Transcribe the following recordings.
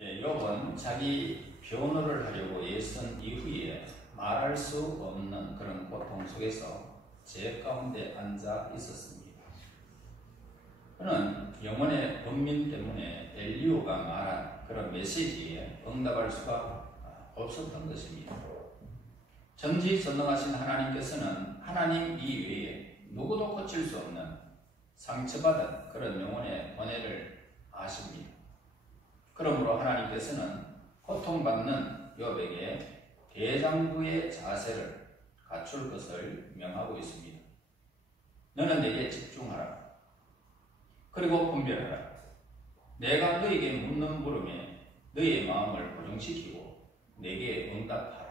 욥은 자기 변호를 하려고 애쓴 이후에 말할 수 없는 그런 고통 속에서 죄 가운데 앉아 있었습니다. 그는 영혼의 번민 때문에 엘리후가 말한 그런 메시지에 응답할 수가 없었던 것입니다. 전지전능하신 하나님께서는 하나님 이외에 누구도 고칠 수 없는 상처받은 그런 영혼의 번뇌를 아십니다. 그러므로 하나님께서는 고통받는 욥에게 대장부의 자세를 갖출 것을 명하고 있습니다. 너는 내게 집중하라. 그리고 분별하라. 내가 너에게 묻는 물음에 너의 마음을 고정시키고 내게 응답하라.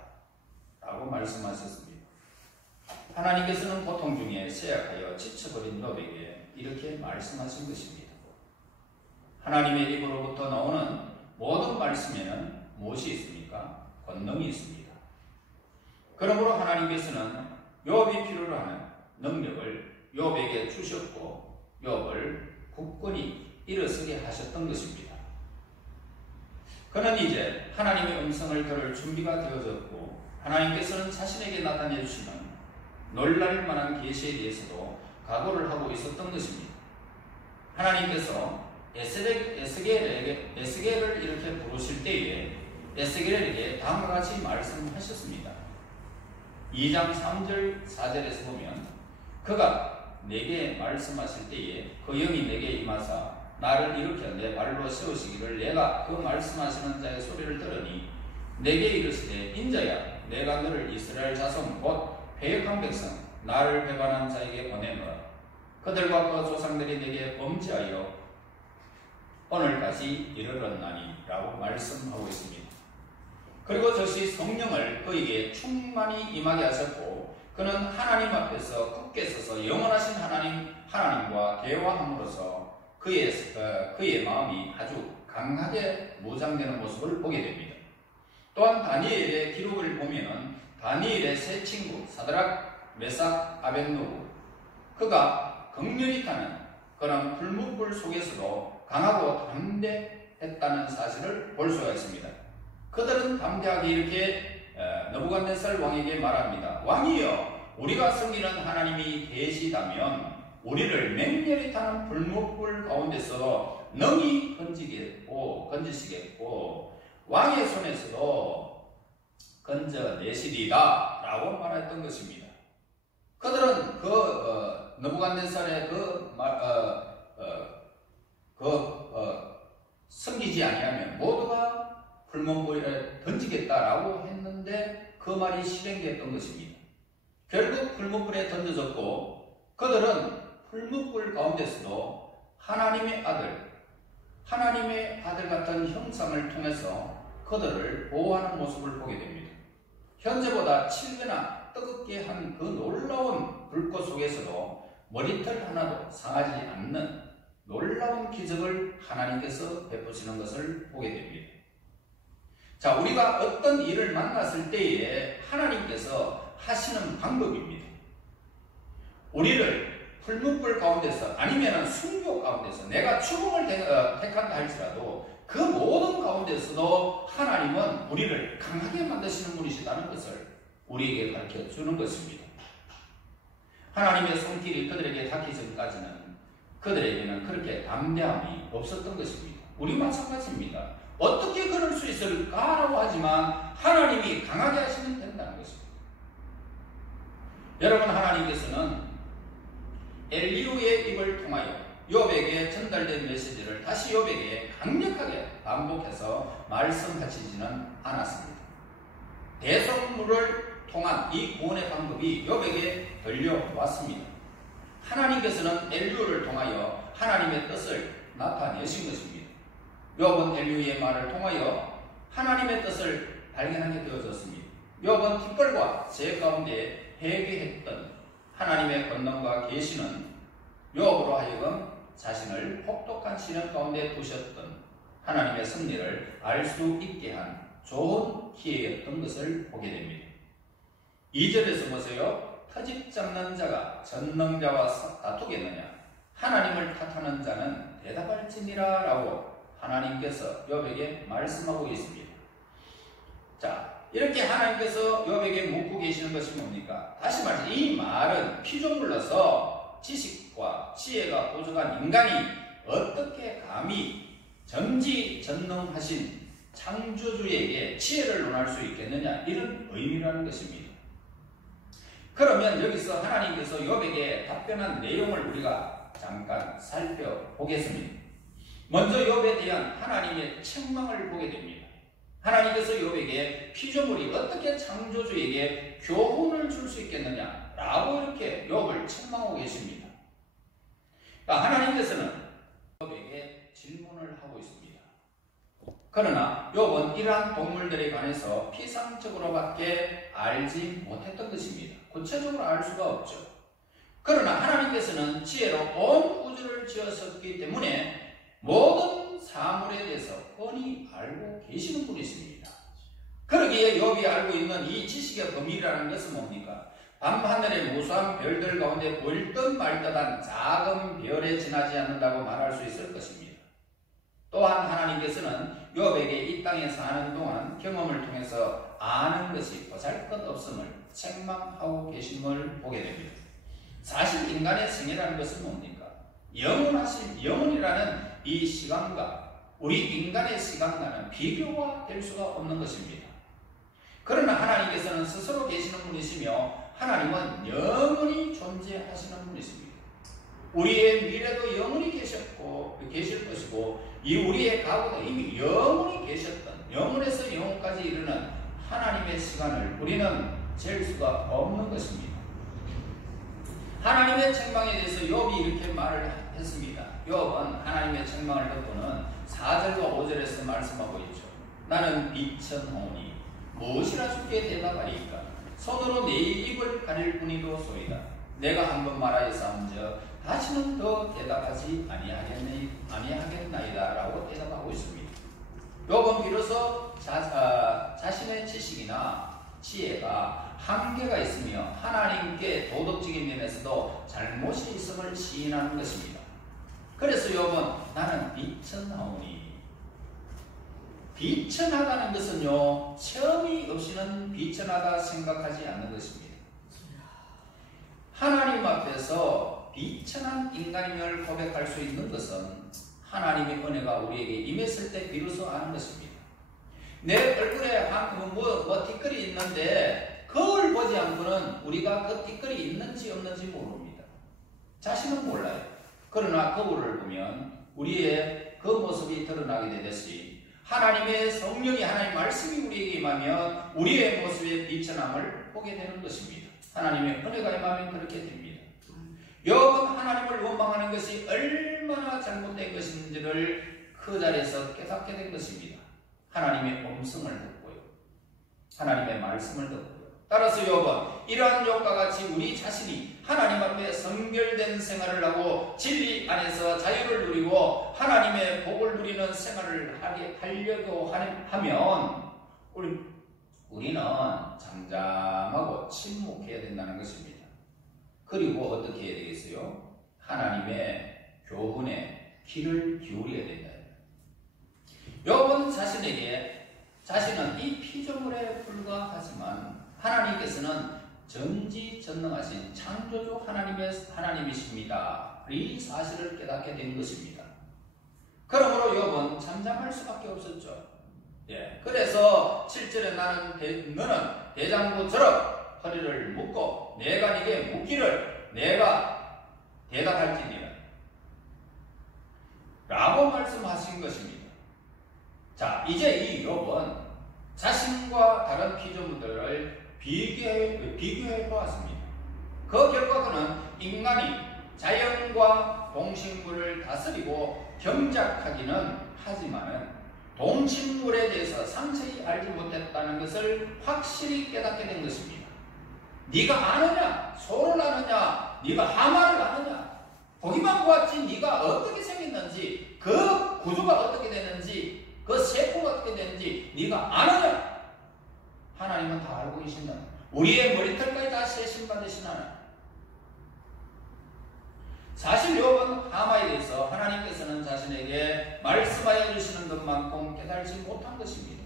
라고 말씀하셨습니다. 하나님께서는 고통 중에 쇠약하여 지쳐버린 욥에게 이렇게 말씀하신 것입니다. 하나님의 입으로부터 나오는 모든 말씀에는 무엇이 있습니까? 권능이 있습니다. 그러므로 하나님께서는 욥이 필요로 하는 능력을 욥에게 주셨고 욥을 굳건히 일어서게 하셨던 것입니다. 그는 이제 하나님의 음성을 들을 준비가 되어졌고 하나님께서는 자신에게 나타내 주시는 놀랄 만한 계시에 대해서도 각오를 하고 있었던 것입니다. 하나님께서 에스겔을 이렇게 부르실 때에 에스겔에게 다음과 같이 말씀하셨습니다. 2장 3절 4절에서 보면 그가 내게 말씀하실 때에 그 영이 내게 임하사 나를 일으켜 내 발로 세우시기를 내가 그 말씀하시는 자의 소리를 들으니 내게 이르시되 인자야 내가 너를 이스라엘 자손 곧 패역한 백성 나를 배반한 자에게 보내노라. 그들과 그 조상들이 내게 범죄하여 오늘까지 이르렀나니 라고 말씀하고 있습니다. 그리고 즉시 성령을 그에게 충만히 임하게 하셨고 그는 하나님 앞에서 굳게 서서 영원하신 하나님과 대화함으로써 그의 마음이 아주 강하게 무장되는 모습을 보게 됩니다. 또한 다니엘의 기록을 보면은 다니엘의 세 친구 사드락, 메삭, 아벳느고 그가 극렬히 타는 그런 불문불 속에서도 강하고 담대했다는 사실을 볼 수가 있습니다. 그들은 담대하게 이렇게 느부갓네살 왕에게 말합니다. 왕이여 우리가 섬기는 하나님이 계시다면 우리를 맹렬히 타는 불문불 가운데서 능히 건지시겠고 왕의 손에서도 건져내시리다 라고 말했던 것입니다. 그들은 느부갓네살의 섬기지 아니하면 모두가 불문불에 던지겠다라고 했는데 그 말이 실행됐던 것입니다. 결국 불문불에 던져졌고 그들은 불문불 가운데서도 하나님의 아들 같은 형상을 통해서 그들을 보호하는 모습을 보게 됩니다. 현재보다 7배나 뜨겁게 한 그 놀라운 불꽃 속에서도 머리털 하나도 상하지 않는 놀라운 기적을 하나님께서 베푸시는 것을 보게 됩니다. 자, 우리가 어떤 일을 만났을 때에 하나님께서 하시는 방법입니다. 우리를 불문불 가운데서 아니면 순교 가운데서 내가 죽음을 택한다 할지라도 그 모든 가운데서도 하나님은 우리를 강하게 만드시는 분이시다는 것을 우리에게 가르쳐 주는 것입니다. 하나님의 손길이 그들에게 닿기 전까지는 그들에게는 그렇게 담대함이 없었던 것입니다. 우리 마찬가지입니다. 어떻게 그럴 수 있을까라고 하지만 하나님이 강하게 하시면 된다는 것입니다. 여러분, 하나님께서는 엘리후의 입을 통하여 욥에게 전달된 메시지를 다시 욥에게 강력하게 반복해서 말씀하시지는 않았습니다. 대속물을 통한 이 구원의 방법이 욥에게 들려왔습니다. 하나님께서는 엘리후를 통하여 하나님의 뜻을 나타내신 것입니다. 욥은 엘리후의 말을 통하여 하나님의 뜻을 발견하게 되어졌습니다. 욥은 뒷벌과 죄 가운데 회개했던 하나님의 권능과 계시는 욥으로 하여금 자신을 혹독한 시련 가운데 두셨던 하나님의 섭리를 알 수 있게 한 좋은 기회였던 것을 보게 됩니다. 2절에서 보세요. 터집 잡는 자가 전능자와 다투겠느냐? 하나님을 탓하는 자는 대답할지니라 라고 하나님께서 욥에게 말씀하고 있습니다. 자, 이렇게 하나님께서 욥에게 묻고 계시는 것이 뭡니까? 다시 말해서 이 말은 피조물로서 지식과 지혜가 부족한 인간이 어떻게 감히 전지전능하신 창조주에게 지혜를 논할 수 있겠느냐, 이런 의미라는 것입니다. 그러면 여기서 하나님께서 욥에게 답변한 내용을 우리가 잠깐 살펴보겠습니다. 먼저 욥에 대한 하나님의 책망을 보게 됩니다. 하나님께서 욥에게 피조물이 어떻게 창조주에게 교훈을 줄 수 있겠느냐 라고 이렇게 욥을 책망하고 계십니다. 그러니까 하나님께서는 욥에게 질문을 하고 있습니다. 그러나 욥은 이러한 동물들에 관해서 피상적으로밖에 알지 못했던 것입니다. 구체적으로 알 수가 없죠. 그러나 하나님께서는 지혜로 온 우주를 지으셨기 때문에 모든 사물에 대해서 뻔히 알고 계시는 분이십니다. 그러기에 욥이 알고 있는 이 지식의 범위라는 것은 뭡니까? 밤하늘의 무수한 별들 가운데 보일 듯 말 듯한 작은 별에 지나지 않는다고 말할 수 있을 것입니다. 또한 하나님께서는 욥에게 이 땅에 사는 동안 경험을 통해서 아는 것이 보잘것없음을 책망하고 계심을 보게 됩니다. 사실 인간의 생애라는 것은 뭡니까? 영원이라는 이 시간과 우리 인간의 시간과는 비교가 될 수가 없는 것입니다. 그러나 하나님께서는 스스로 계시는 분이시며 하나님은 영원히 존재하시는 분이십니다. 우리의 미래도 영원히 계실 것이고 이 우리의 과거도 이미 영원히 계셨던, 영원에서 영원까지 이르는 하나님의 시간을 우리는 잴 수가 없는 것입니다. 하나님의 책망에 대해서 욥이 이렇게 말을 했습니다. 욥은 하나님의 책망을 듣고는 4절과 5절에서 말씀하고 있죠. 나는 비천하오니 무엇이라 주께 대답하리까? 손으로 내 입을 가릴 뿐이로소이다. 내가 한번 말하였사온즉 다시는 더 대답하지 아니하겠나이다 라고 대답하고 있습니다. 욥은 비로소 자신의 지식이나 지혜가 한계가 있으며 하나님께 도덕적인 면에서도 잘못이 있음을 시인하는 것입니다. 그래서 욥은 나는 비천하오니, 비천하다는 것은요, 처음이 없이는 비천하다 생각하지 않는 것입니다. 하나님 앞에서 비천한 인간임을 고백할 수 있는 것은 하나님의 은혜가 우리에게 임했을 때 비로소 아는 것입니다. 내 얼굴에 티끌이 있는데 그걸 보지 않고는 우리가 그 티끌이 있는지 없는지 모릅니다. 자신은 몰라요. 그러나 거울을 보면 우리의 그 모습이 드러나게 되듯이 하나님의 성령이, 하나님의 말씀이 우리에게 임하면 우리의 모습의 비천함을 보게 되는 것입니다. 하나님의 은혜가 임하면 그렇게 됩니다. 욥은 하나님을 원망하는 것이 얼마나 잘못된 것인지를 그 자리에서 깨닫게 된 것입니다. 하나님의 음성을 듣고요, 하나님의 말씀을 듣고요. 따라서 욥은 이러한 욥과 같이 우리 자신이 하나님 앞에 성결된 생활을 하고 진리 안에서 자유를 누리고 하나님의 복을 누리는 생활을 하려고 하면 우리는 잠잠하고 침묵해야 된다는 것입니다. 그리고 어떻게 해야 되겠어요? 하나님의 교훈에 귀를 기울여야 된다. 욥은 자신은 이 피조물에 불과하지만 하나님께서는 전지전능하신 창조주 하나님이십니다. 이 사실을 깨닫게 된 것입니다. 그러므로 욥은 잠잠할 수밖에 없었죠. 그래서 7절에 너는 대장부처럼 허리를 묶고 내가 네게 묻기를 내가 대답할지니라 라고 말씀하신 것입니다. 자, 이제 이 욥은 자신과 다른 피조물들을 비교해 보았습니다. 그 결과 그는 인간이 자연과 동식물을 다스리고 경작하기는 하지만은 동식물에 대해서 상세히 알지 못했다는 것을 확실히 깨닫게 된 것입니다. 네가 아느냐? 소를 아느냐? 네가 하마를 아느냐? 보기만 보았지 네가 어떻게 생겼는지, 그 구조가 어떻게 되는지, 그 세포가 어떻게 되는지 네가 아느냐? 하나님은 다 알고 계신다. 우리의 머리털까지 다 세심받으신 하나님. 사실 욥은 하마에 대해서 하나님께서는 자신에게 말씀하여 주시는 것만큼 깨달지 못한 것입니다.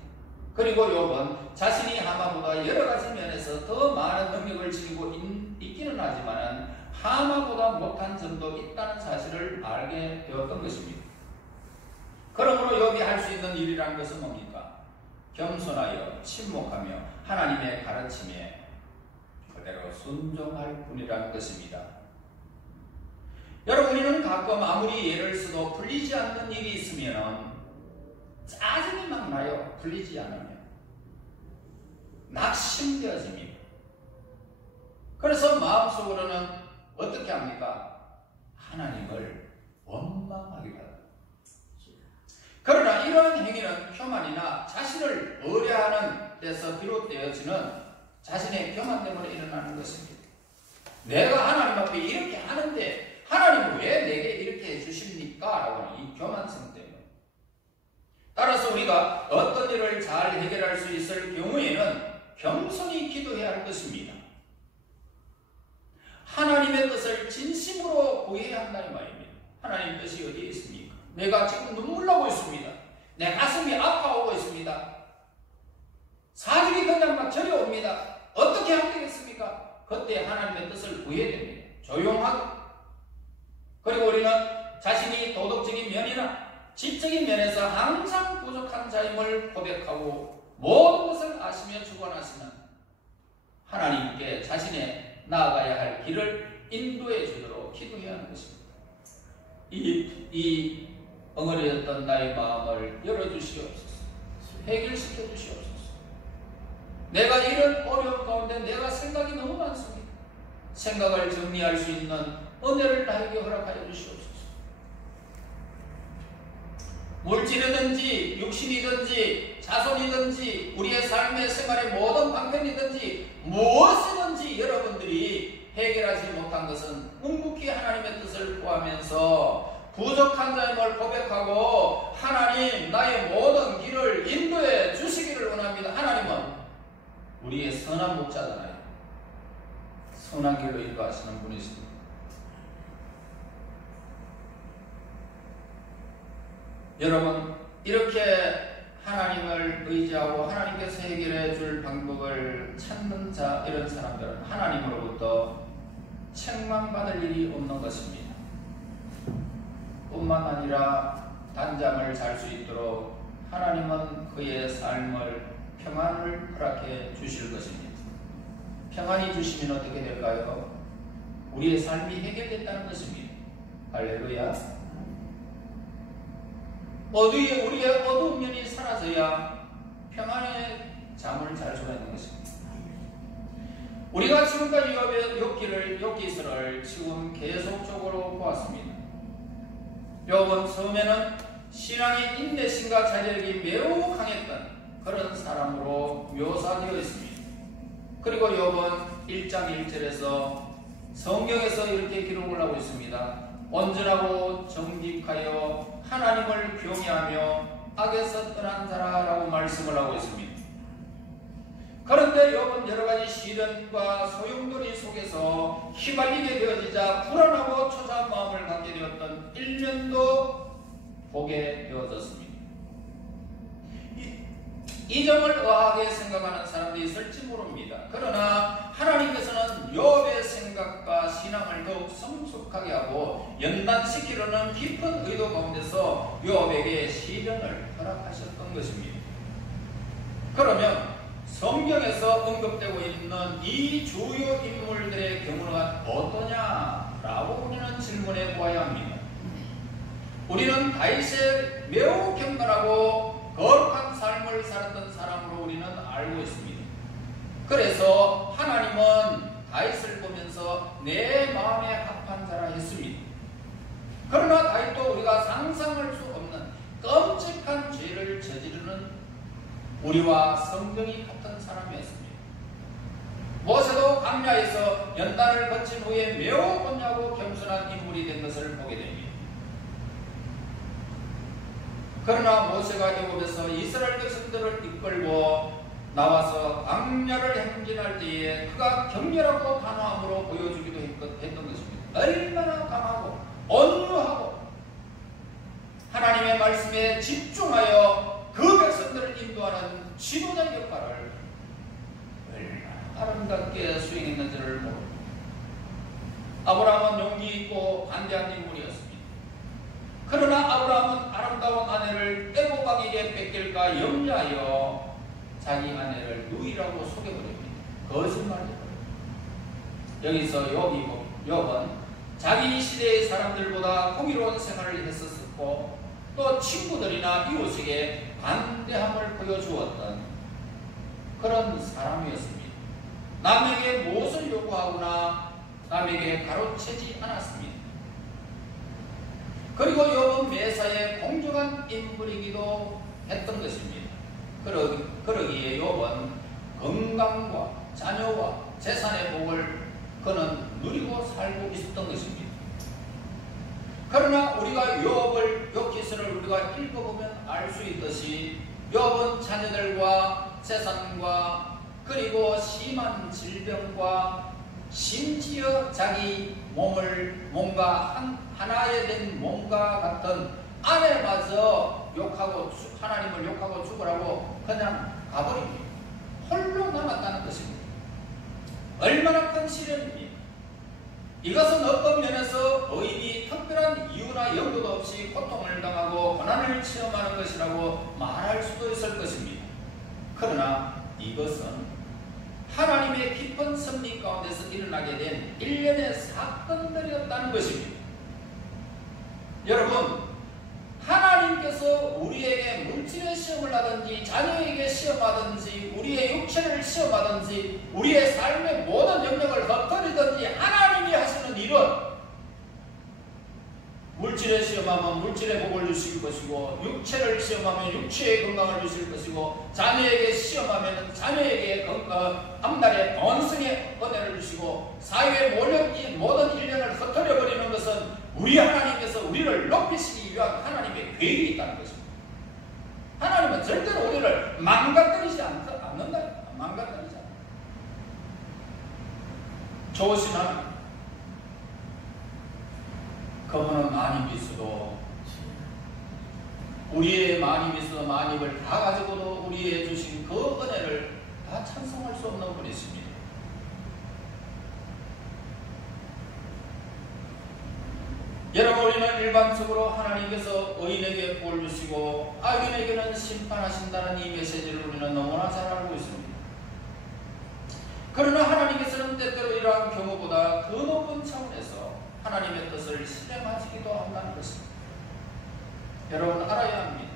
그리고 욥은 자신이 하마보다 여러 가지 면에서 더 많은 능력을 지니고 있기는 하지만 하마보다 못한 점도 있다는 사실을 알게 되었던 것입니다. 그러므로 욥이 할 수 있는 일이라는 것은 뭡니까? 겸손하여 침묵하며 하나님의 가르침에 그대로 순종할 뿐이라는 것입니다. 여러분, 우리는 가끔 아무리 예를 써도 풀리지 않는 일이 있으면 짜증이 막 나요. 풀리지 않으면 낙심되어집니다. 그래서 마음속으로는 어떻게 합니까? 하나님을 원망하기도 합니다. 그러나 이런 행위는 교만이나 자신을 의뢰하는 데서 비롯되어지는 자신의 교만 때문에 일어나는 것입니다. 내가 하나님 앞에 이렇게 하는데 하나님은 왜 내게 이렇게 해주십니까? 라고 하는 이 교만성 때문에. 따라서 우리가 어떤 일을 잘 해결할 수 있을 경우에는 겸손히 기도해야 할 것입니다. 하나님의 뜻을 진심으로 구해야 한다는 말입니다. 하나님의 뜻이 어디에 있습니까? 내가 지금 눈물 나고 있습니다. 내 가슴이 아파오고 있습니다. 사직이 그냥 막 저려옵니다. 어떻게 하면 되겠습니까? 그때 하나님의 뜻을 구해야 됩니다. 조용하고. 그리고 우리는 자신이 도덕적인 면이나 지적인 면에서 항상 부족한 자임을 고백하고 모든 것을 아시며 주관하시는 하나님께 자신의 나아가야 할 길을 인도해 주도록 기도해야 하는 것입니다. 이 엉어리였던 나의 마음을 열어주시옵소서. 해결시켜 주시옵소서. 내가 이런 어려움 가운데 내가 생각이 너무 많습니다. 생각을 정리할 수 있는 은혜를 나에게 허락하여 주시옵소서. 물질이든지 육신이든지 자손이든지 우리의 삶의 생활의 모든 방편이든지 무엇이든지 여러분들이 해결하지 못한 것은 묵묵히 하나님의 뜻을 구하면서 부족한 자임을 고백하고 하나님 나의 모든 길을 인도해 주시기를 원합니다. 하나님은 우리의 선한 목자잖아요. 선한 길로 인도하시는 분이십니다. 여러분, 이렇게 하나님을 의지하고 하나님께서 해결해 줄 방법을 찾는 자, 이런 사람들은 하나님으로부터 책망받을 일이 없는 것입니다. 뿐만 아니라 단잠을 잘 수 있도록 하나님은 그의 삶을 평안을 허락해 주실 것입니다. 평안이 주시면 어떻게 될까요? 우리의 삶이 해결됐다는 것입니다. 할렐루야. 우리의 어두운 면이 사라져야 평안의 잠을 잘 수가 있는 것입니다. 우리가 지금까지 욥기서를 지금 계속적으로 보았습니다. 욥은 처음에는 신앙의 인내심과 자제력이 매우 강했던 그런 사람으로 묘사되어 있습니다. 그리고 욥은 1장 1절에서 성경에서 이렇게 기록을 하고 있습니다. 온전하고 정직하여 하나님을 경외하며 악에서 떠난 자라라고 말씀을 하고 있습니다. 그런데 욥은 여러가지 시련과 소용돌이 속에서 휘말리게 되어지자 불안하고 초조한 마음을 갖게 되었던 일면도 보게 되어졌습니다. 이 점을 의아하게 생각하는 사람들이 있을지 모릅니다. 그러나 하나님께서는 욥의 생각과 신앙을 더욱 성숙하게 하고 연단시키려는 깊은 의도 가운데서 욥에게 시련을 허락하셨던 것입니다. 그러면 성경에서 언급되고 있는 이 주요 인물들의 경우는 어떠냐라고 우리는 질문해 보아야 합니다. 우리는 다윗의 매우 경건하고 거룩한 삶을 살았던 사람으로 우리는 알고 있습니다. 그래서 하나님은 다윗을 보면서 내 마음에 합한 자라 했습니다. 그러나 다윗도 우리가 상상할 수 없는 끔찍한 죄를 저지르는 우리와 성경이 같은 사람이었습니다. 모세도 광야에서 연단을 거친 후에 매우 온유하고 겸손한 인물이 된 것을 보게 됩니다. 그러나 모세가 애굽에서 이스라엘 백성들을 이끌고 나와서 광야를 행진할 때에 그가 격렬하고 단호함으로 보여주기도 했던 것입니다. 얼마나 강하고 온유하고 하나님의 말씀에 집중하여 그 백성들을 인도하는 지도자의 역할을 얼마나 아름답게 수행했는지를 모릅니다. 아브라함은 용기 있고 반대한 인물이었습니다. 그러나 아브라함은 아름다운 아내를 애고방에게 뺏길까 염려하여 자기 아내를 누이라고 속여버립니다. 거짓말입니다. 여기서 욥은 자기 시대의 사람들보다 공의로운 생활을 했었고 또 친구들이나 이웃에게 반대함을 보여주었던 그런 사람이었습니다. 남에게 무엇을 요구하거나 남에게 가로채지 않았습니다. 그리고 욥은 매사에 공정한 인물이기도 했던 것입니다. 그러기에 욥은 건강과 자녀와 재산의 복을 그는 누리고 살고 있었던 것입니다. 그러나 우리가 욥기서를 우리가 읽어보면 알 수 있듯이 욥은 자녀들과 재산과 그리고 심한 질병과 심지어 자기 몸을 뭔가 하나에 된 몸과 같은 아내마저 하나님을 욕하고 죽으라고 그냥 가버립니다. 홀로 남았다는 것입니다. 얼마나 큰 시련입니까? 이것은 어떤 면에서 의인이 특별한 이유나 연고도 없이 고통을 당하고 고난을 체험하는 것이라고 말할 수도 있을 것입니다. 그러나 이것은 하나님의 깊은 섭리 가운데서 일어나게 된 일련의 사건들이었다는 것입니다. 여러분, 하나님께서 우리에게 물질의 시험을 하든지 자녀에게 시험하든지 우리의 육체를 시험하든지 우리의 삶의 모든 영역을 흩어리든지 하나님이 하시는 일은 물질의 시험하면 물질의 복을 주실 것이고 육체를 시험하면 육체의 건강을 주실 것이고 자녀에게 시험하면 자녀에게 앞날의 번성의 은혜를 주시고 사회의 모든 일련을 흩어려버리는 것은 우리 하나님께서 우리를 높이시기 위한 하나님의 계획이 있다는 것입니다. 하나님은 절대로 우리를 망가뜨리지 않는다. 망가뜨리지 않는다. 좋으신 하나님, 그분은 많이 믿어도 우리의 많이 믿어도 만입을 다 가지고도 우리의 주신 그 은혜를 다 찬송할 수 없는 분이십니다. 여러분, 우리는 일반적으로 하나님께서 의인에게 복을 주시고 악인에게는 심판하신다는 이 메시지를 우리는 너무나 잘 알고 있습니다. 그러나 하나님께서는 때때로 이러한 경우보다 더 높은 차원에서 하나님의 뜻을 실행하시기도 한다는 것입니다. 여러분, 알아야 합니다.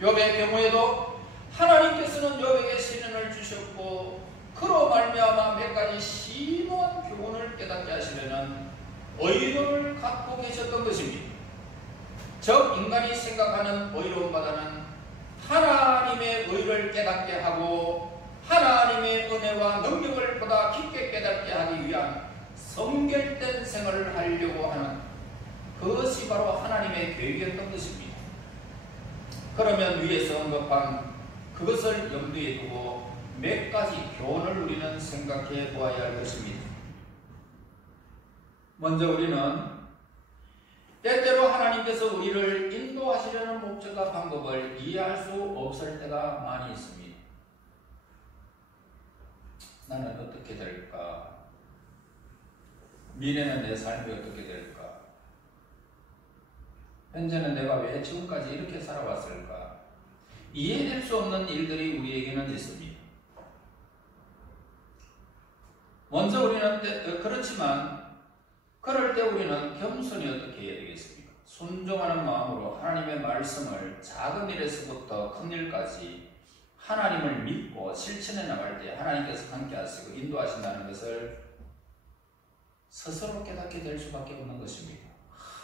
욥의 경우에도 하나님께서는 욥에게 시련을 주셨고 그로 말미암아 몇 가지 심오한 교훈을 깨닫게 하시려는 의로움을 갖고 계셨던 것입니다. 즉 인간이 생각하는 의로움보다는 하나님의 의를 깨닫게 하고 하나님의 은혜와 능력을 보다 깊게 깨닫게 하기 위한 성결된 생활을 하려고 하는 그것이 바로 하나님의 계획이었던 것입니다. 그러면 위에서 언급한 그것을 염두에 두고 몇 가지 교훈을 우리는 생각해 보아야 할 것입니다. 먼저 우리는 때때로 하나님께서 우리를 인도하시려는 목적과 방법을 이해할 수 없을 때가 많이 있습니다. 나는 어떻게 될까? 미래는 내 삶이 어떻게 될까? 현재는 내가 왜 지금까지 이렇게 살아왔을까? 이해될 수 없는 일들이 우리에게는 있습니다. 먼저 우리는 그렇지만 그럴 때 우리는 겸손히 어떻게 해야 되겠습니까? 순종하는 마음으로 하나님의 말씀을 작은 일에서부터 큰 일까지 하나님을 믿고 실천해 나갈 때 하나님께서 함께 하시고 인도하신다는 것을 스스로 깨닫게 될 수밖에 없는 것입니다.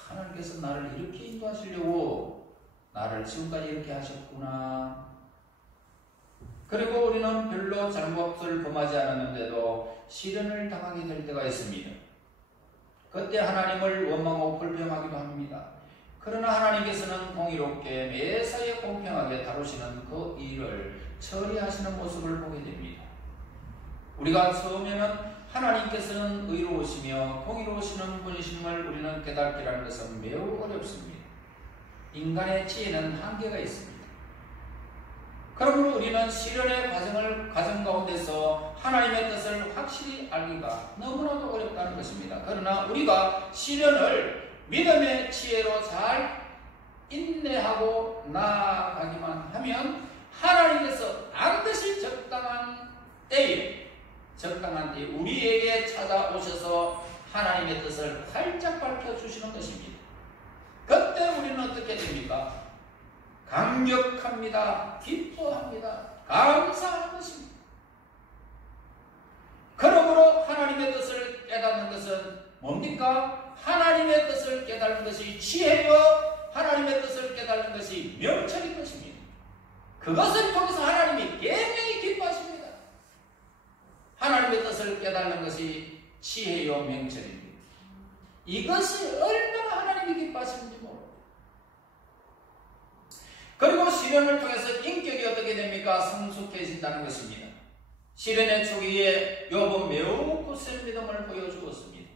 하나님께서 나를 이렇게 인도하시려고 나를 지금까지 이렇게 하셨구나. 그리고 우리는 별로 잘못을 범하지 않았는데도 시련을 당하게 될 때가 있습니다. 그때 하나님을 원망하고 불평하기도 합니다. 그러나 하나님께서는 공의롭게 매사에 공평하게 다루시는 그 일을 처리하시는 모습을 보게 됩니다. 우리가 처음에는 하나님께서는 의로우시며 공의로우시는 분이심을 우리는 깨닫기라는 것은 매우 어렵습니다. 인간의 지혜는 한계가 있습니다. 그러므로 우리는 시련의 과정 가운데서 하나님의 뜻을 확실히 알기가 너무나도 어렵다는 것입니다. 그러나 우리가 시련을 믿음의 지혜로 잘 인내하고 나아가기만 하면 하나님께서 반드시 적당한 때에 우리에게 찾아오셔서 하나님의 뜻을 활짝 밝혀주시는 것입니다. 그때 우리는 어떻게 됩니까? 감격합니다. 기뻐합니다. 감사하는 것입니다. 그러므로 하나님의 뜻을 깨닫는 것은 뭡니까? 하나님의 뜻을 깨닫는 것이 지혜요, 하나님의 뜻을 깨닫는 것이 명철인 것입니다. 그것을 통해서 하나님이 굉장히 기뻐하십니다. 하나님의 뜻을 깨닫는 것이 지혜요, 명철입니다. 이것이 얼마나 하나님이 기뻐하시는지 모릅니다. 그리고 시련을 통해서 인격이 어떻게 됩니까? 성숙해진다는 것입니다. 시련의 초기에 욥은 매우 굳센 믿음을 보여주었습니다.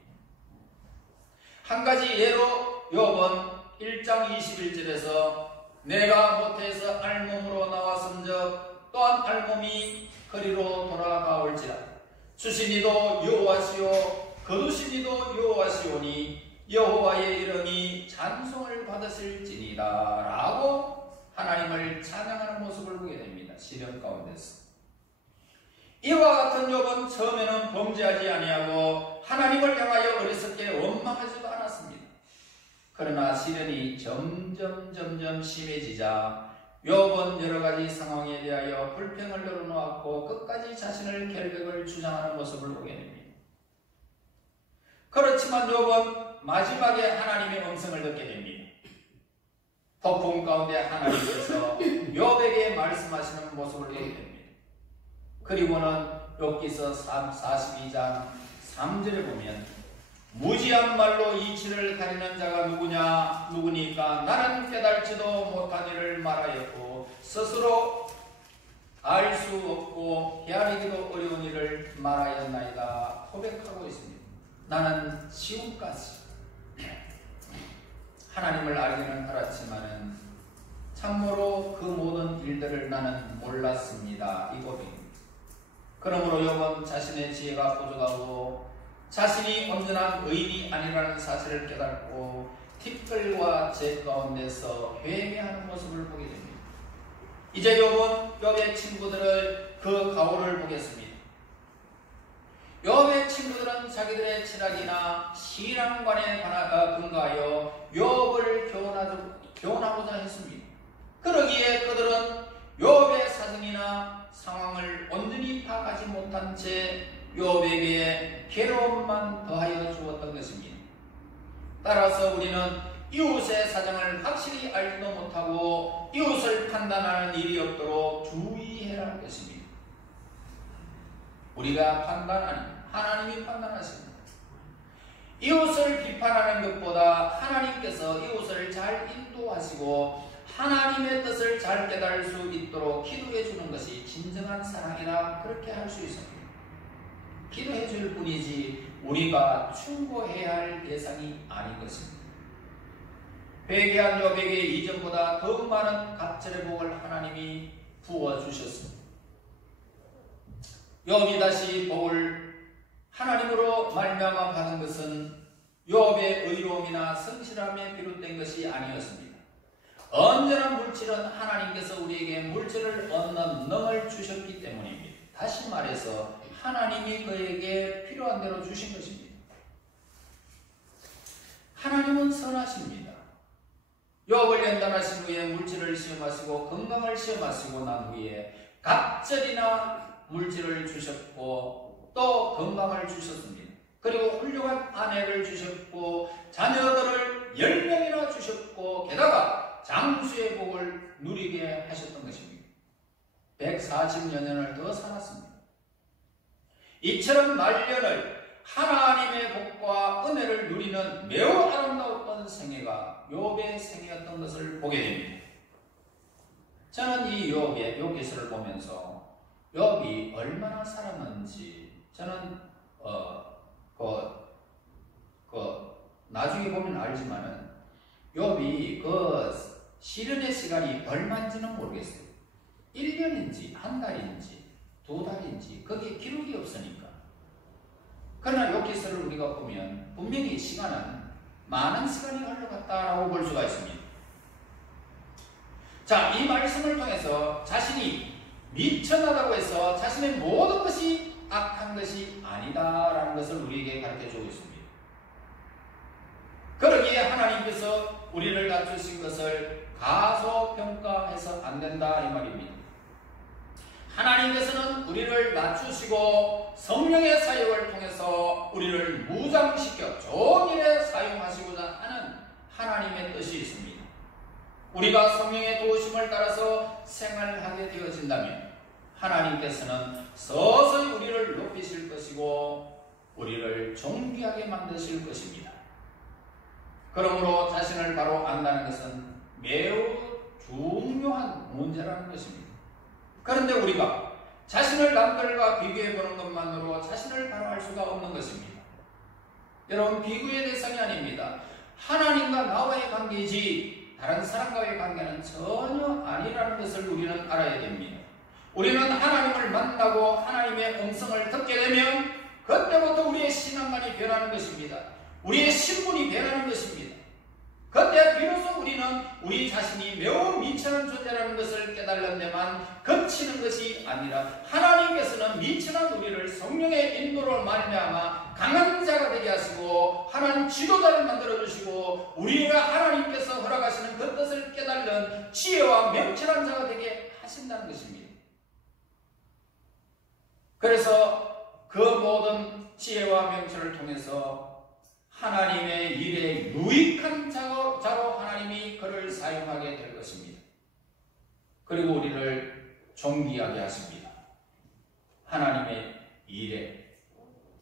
한 가지 예로 욥은 1장 21절에서 내가 모태에서 알몸으로 나왔은즉 또한 알몸이 거리로 돌아가올지라 주신 이도 여호와시오 거두신 이도 여호와시오니 여호와의 이름이 찬송을 받으실지니라 라고 하나님을 찬양하는 모습을 보게 됩니다. 시련 가운데서. 이와 같은 욥은 처음에는 범죄하지 아니하고 하나님을 향하여 어리석게 원망하지도 않았습니다. 그러나 시련이 점점 심해지자 욥은 여러 가지 상황에 대하여 불평을 늘어놓았고 끝까지 자신을 결백을 주장하는 모습을 보게 됩니다. 그렇지만 욥은 마지막에 하나님의 음성을 듣게 됩니다. 폭풍 가운데 하나님께서 욥에게 말씀하시는 모습을 보게 됩니다. 그리고는 욥기서 42장 3절에 보면 무지한 말로 이치를 가리는 자가 누구니까 나는 깨달지도 못한 일을 말하였고 스스로 알 수 없고 헤아리기도 어려운 일을 말하였나이다 고백하고 있습니다. 나는 지금까지 하나님을 알기는 알았지만은 참으로 그 모든 일들을 나는 몰랐습니다. 이 고백입니다. 그러므로 욥은 자신의 지혜가 부족하고 자신이 온전한 의인이 아니라는 사실을 깨닫고 티끌과 재 가운데서 회개하는 모습을 보게 됩니다. 이제 욥은 욥의 친구들의 그 가오를 보겠습니다. 욥의 친구들은 자기들의 철학이나 신앙관에 근거하여 욥을 교훈하고자 했습니다. 그러기에 그들은 욥의 사정이나 상황을 온전히 파악하지 못한 채 욥에게 괴로움만 더하여 주었던 것입니다. 따라서 우리는 이웃의 사정을 확실히 알지도 못하고 이웃을 판단하는 일이 없도록 주의해야 할 것입니다. 우리가 판단 아닙니다. 하나님이 판단하십니다. 이웃을 비판하는 것보다 하나님께서 이웃을 잘 인도하시고 하나님의 뜻을 잘 깨달을 수 있도록 기도해 주는 것이 진정한 사랑이라 그렇게 할 수 있습니다. 기도해 줄 뿐이지 우리가 충고해야 할 대상이 아닌 것입니다. 회개한 욥에게 이전보다 더욱 많은 갑절의 복을 하나님이 부어주셨습니다. 욥이 다시 복을 하나님으로 말미암아 받은 것은 욥의 의로움이나 성실함에 비롯된 것이 아니었습니다. 언제나 물질은 하나님께서 우리에게 물질을 얻는 능을 주셨기 때문입니다. 다시 말해서 하나님이 그에게 필요한 대로 주신 것입니다. 하나님은 선하십니다. 욥을 연단하신 후에 물질을 시험하시고 건강을 시험하시고 난 후에 갑절이나 물질을 주셨고 또 건강을 주셨습니다. 그리고 훌륭한 아내를 주셨고 자녀들을 10명이나 주셨고 게다가 장수의 복을 누리게 하셨던 것입니다. 140여 년을 더 살았습니다. 이처럼 말년을 하나님의 복과 은혜를 누리는 매우 아름다웠던 생애가 욥의 생애였던 것을 보게 됩니다. 저는 이 욥의 욥기서를 보면서 욥이 얼마나 살았는지 저는 나중에 보면 알지만은 욥이 그 시련의 시간이 얼마인지는 모르겠어요. 1년인지 한 달인지 두 달인지 거기에 기록이 없으니까. 그러나 욥기서를 우리가 보면 분명히 시간은 많은 시간이 흘러갔다라고 볼 수가 있습니다. 자, 이 말씀을 통해서 자신이 미천하다고 해서 자신의 모든 것이 악한 것이 아니다라는 것을 우리에게 가르쳐주고 있습니다. 그러기에 하나님께서 우리를 낮추신 것을 가소평가해서 안 된다 이 말입니다. 하나님께서는 우리를 낮추시고 성령의 사역을 통해서 우리를 무장시켜 좋은 일에 사용하시고자 하는 하나님의 뜻이 있습니다. 우리가 성령의 도우심을 따라서 생활하게 되어진다면 하나님께서는 서서히 우리를 높이실 것이고 우리를 존귀하게 만드실 것입니다. 그러므로 자신을 바로 안다는 것은 매우 중요한 문제라는 것입니다. 그런데 우리가 자신을 남들과 비교해 보는 것만으로 자신을 바로 알 수가 없는 것입니다. 여러분, 비교의 대상이 아닙니다. 하나님과 나와의 관계이지 다른 사람과의 관계는 전혀 아니라는 것을 우리는 알아야 됩니다. 우리는 하나님을 만나고 하나님의 음성을 듣게 되면 그때부터 우리의 신앙관이 변하는 것입니다. 우리의 신분이 변하는 것입니다. 그때 비로소 우리는 우리 자신이 매우 미천한 존재라는 것을 깨달는 데만 그치는 것이 아니라 하나님께서는 미천한 우리를 성령의 인도로 말미암아 강한 자가 되게 하시고 하나님 지도자를 만들어 주시고 우리가 하나님께서 허락하시는 그 뜻을 깨달는 지혜와 명철한 자가 되게 하신다는 것입니다. 그래서 그 모든 지혜와 명철을 통해서 하나님의 일에 유익한 자로 하나님이 그를 사용하게 될 것입니다. 그리고 우리를 존귀하게 하십니다. 하나님의 일에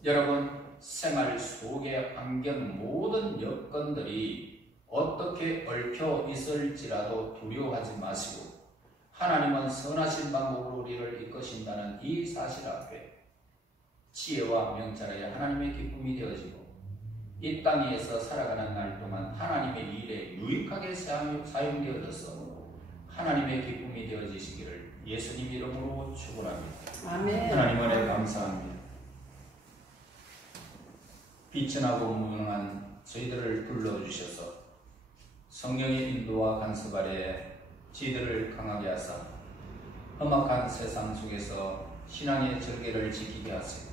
여러분 생활 속의 환경 모든 여건들이 어떻게 얽혀 있을지라도 두려워하지 마시고 하나님은 선하신 방법으로 우리를 이끄신다는 이 사실 앞에 지혜와 명철하여 하나님의 기쁨이 되어지고 이 땅 위에서 살아가는 날 동안 하나님의 일에 유익하게 사용되어져서 하나님의 기쁨이 되어지시기를 예수님 이름으로 축원합니다. 아멘. 하나님 은혜 감사합니다. 비천하고 무능한 저희들을 불러주셔서 성령의 인도와 간섭 아래 저희들을 강하게 하사 험악한 세상 속에서 신앙의 절개를 지키게 하시고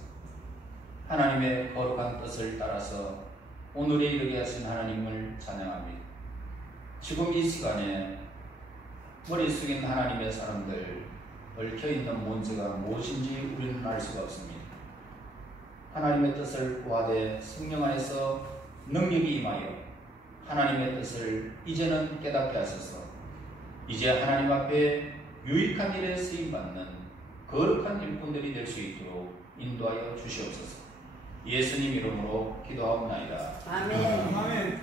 하나님의 거룩한 뜻을 따라서 오늘에 이르게 하신 하나님을 찬양합니다. 지금 이 시간에 머리 숙인 하나님의 사람들 얽혀있는 문제가 무엇인지 우리는 알 수가 없습니다. 하나님의 뜻을 구하되 성령 안에서 능력이 임하여 하나님의 뜻을 이제는 깨닫게 하셔서 이제 하나님 앞에 유익한 일에 쓰임받는 거룩한 일꾼들이 될 수 있도록 인도하여 주시옵소서. 예수님 이름으로 기도하옵나이다. 아멘. 아멘.